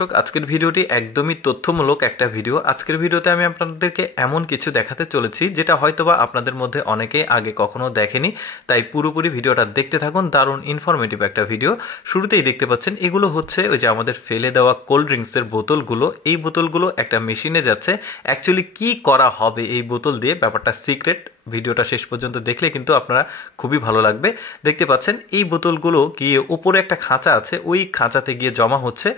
আজকের ভিডিওটি একদমই তথ্যমূলক একটা ভিডিও। আজকের ভিডিওতে আমি আপনাদেরকে এমন কিছু দেখাতে চলেছি যেটা হয়তোবা আপনাদের মধ্যে অনেকেই আগে কখনো দেখেনি, তাই পুরোপুরি ভিডিওটা দেখতে থাকুন। দারুণ ইনফরমেটিভ একটা ভিডিও। শুরুতেই দেখতে পাচ্ছেন এগুলো হচ্ছে ওই যে আমাদের ফেলে দেওয়া কোল্ড ড্রিঙ্কসের বোতলগুলো। এই বোতলগুলো একটা মেশিনে যাচ্ছে। অ্যাকচুয়ালি কি করা হবে এই বোতল দিয়ে, ব্যাপারটা সিক্রেট। ভিডিওটা শেষ পর্যন্ত দেখলে কিন্তু আপনারা খুবই ভালো লাগবে। দেখতে পাচ্ছেন এই বোতলগুলো গিয়ে উপরে একটা খাঁচা আছে, ওই খাঁচাতে গিয়ে জমা হচ্ছে।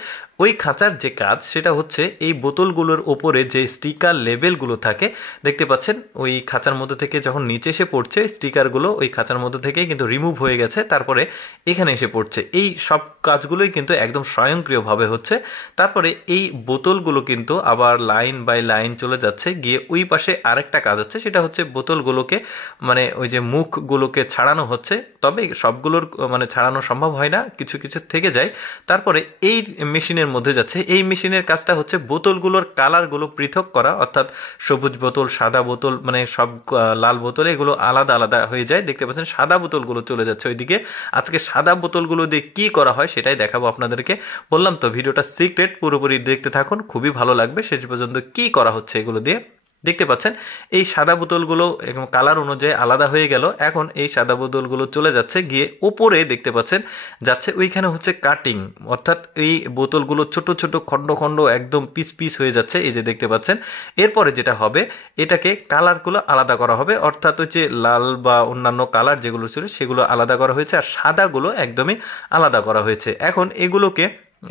ওই খাঁচার যে কাজ সেটা হচ্ছে এই বোতলগুলোর ওপরে যে স্টিকার লেবেলগুলো থাকে, দেখতে পাচ্ছেন ওই খাঁচার মধ্যে থেকে যখন নিচে এসে পড়ছে স্টিকারগুলো ওই খাঁচার মধ্যে থেকেই কিন্তু রিমুভ হয়ে গেছে, তারপরে এখানে এসে পড়ছে। এই সব কাজগুলোই কিন্তু একদম স্বয়ংক্রিয়ভাবে হচ্ছে। তারপরে এই বোতলগুলো কিন্তু আবার লাইন বাই লাইন চলে যাচ্ছে, গিয়ে ওই পাশে আরেকটা কাজ হচ্ছে, সেটা হচ্ছে বোতলগুলোকে মানে ওই যে মুখগুলোকে ছাড়ানো হচ্ছে। তবে সবগুলোর মানে ছাড়ানো সম্ভব হয় না, কিছু কিছু থেকে যায়। তারপরে এই মেশিনের মধ্যে যাচ্ছে। এই মেশিনের কাজটা হচ্ছে বোতলগুলোর কালারগুলো পৃথক করা, অর্থাৎ সবুজ বোতল, সাদা বোতল, মানে সব লাল বোতলে এগুলো আলাদা আলাদা হয়ে যায়। দেখতে পাচ্ছেন সাদা বোতলগুলো চলে যাচ্ছে ওইদিকে। আজকে সাদা বোতলগুলো দিয়ে কি করা হয় সেটাই দেখাবো আপনাদেরকে। বললাম তো ভিডিওটা সিক্রেট, পুরোপুরি দেখতে থাকুন, খুবই ভালো লাগবে। শেষ পর্যন্ত কি করা হচ্ছে এগুলো দিয়ে দেখতে পাচ্ছেন। এই সাদা বোতলগুলো কালার অনুযায়ী আলাদা হয়ে গেল। এখন এই সাদা বোতলগুলো চলে যাচ্ছে, গিয়ে উপরে দেখতে পাচ্ছেন যাচ্ছে ওইখানে হচ্ছে কাটিং, অর্থাৎ এই বোতলগুলো ছোট ছোট খণ্ড খণ্ড একদম পিস পিস হয়ে যাচ্ছে, এই যে দেখতে পাচ্ছেন। এরপরে যেটা হবে, এটাকে কালারগুলো আলাদা করা হবে, অর্থাৎ হচ্ছে লাল বা অন্যান্য কালার যেগুলো ছিল সেগুলো আলাদা করা হয়েছে, আর সাদাগুলো একদমই আলাদা করা হয়েছে। এখন এগুলোকে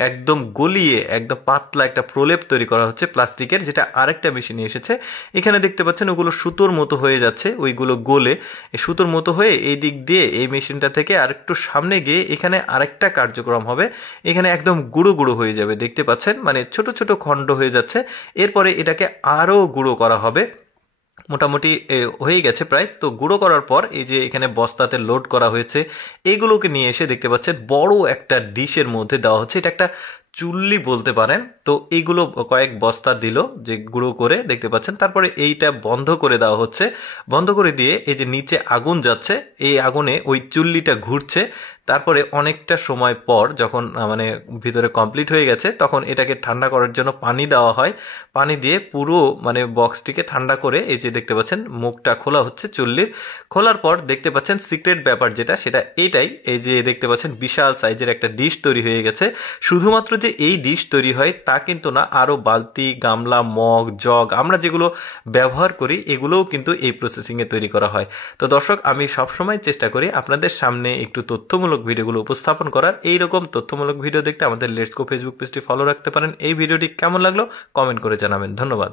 একদম গলিয়ে একদম পাতলা একটা প্রলেপ তৈরি করা হচ্ছে প্লাস্টিকের, যেটা আরেকটা মেশিনে এসেছে। এখানে দেখতে পাচ্ছেন ওগুলো সুতোর মতো হয়ে যাচ্ছে, ওইগুলো গলে সুতোর মতো হয়ে এই দিক দিয়ে এই মেশিনটা থেকে আরেকটু সামনে গিয়ে এখানে আরেকটা কার্যক্রম হবে। এখানে একদম গুঁড়ো গুঁড়ো হয়ে যাবে, দেখতে পাচ্ছেন, মানে ছোট ছোট খণ্ড হয়ে যাচ্ছে। এরপরে এটাকে আরও গুঁড়ো করা হবে। মোটামুটি হয়ে গেছে প্রায়। তো গুঁড়ো করার পর এই যে এখানে বস্তাতে লোড করা হয়েছে, এগুলোকে নিয়ে এসে দেখতে পাচ্ছেন বড় একটা ডিশের মধ্যে দেওয়া হচ্ছে। এটা একটা চুল্লি বলতে পারেন। তো এইগুলো কয়েক বস্তা দিল যে গুঁড়ো করে, দেখতে পাচ্ছেন। তারপরে এইটা বন্ধ করে দেওয়া হচ্ছে। বন্ধ করে দিয়ে এই যে নিচে আগুন যাচ্ছে, এই আগুনে ওই চুল্লিটা ঘুরছে। তারপরে অনেকটা সময় পর যখন মানে ভিতরে কমপ্লিট হয়ে গেছে, তখন এটাকে ঠান্ডা করার জন্য পানি দেওয়া হয়। পানি দিয়ে পুরো মানে বক্সটিকে ঠান্ডা করে এই যে দেখতে পাচ্ছেন মুখটা খোলা হচ্ছে চুল্লির। খোলার পর দেখতে পাচ্ছেন সিক্রেট ব্যাপার যেটা, সেটা এইটাই। এই যে দেখতে পাচ্ছেন বিশাল সাইজের একটা ডিশ তৈরি হয়ে গেছে। শুধুমাত্র যে এই ডিশ তৈরি হয় তা কিন্তু না, আরও বালতি, গামলা, মগ, জগ আমরা যেগুলো ব্যবহার করি এগুলোও কিন্তু এই প্রসেসিংয়ে তৈরি করা হয়। তো দর্শক, আমি সবসময় চেষ্টা করি আপনাদের সামনে একটু তথ্যমূলক ভিডিওগুলো উপস্থাপন করার। এইরকম তথ্যমূলক ভিডিও দেখতে আমাদের লেটস গো ফেসবুক পেজটি ফলো রাখতে পারেন। এই ভিডিওটি কেমন লাগলো কমেন্ট করে জানাবেন। ধন্যবাদ।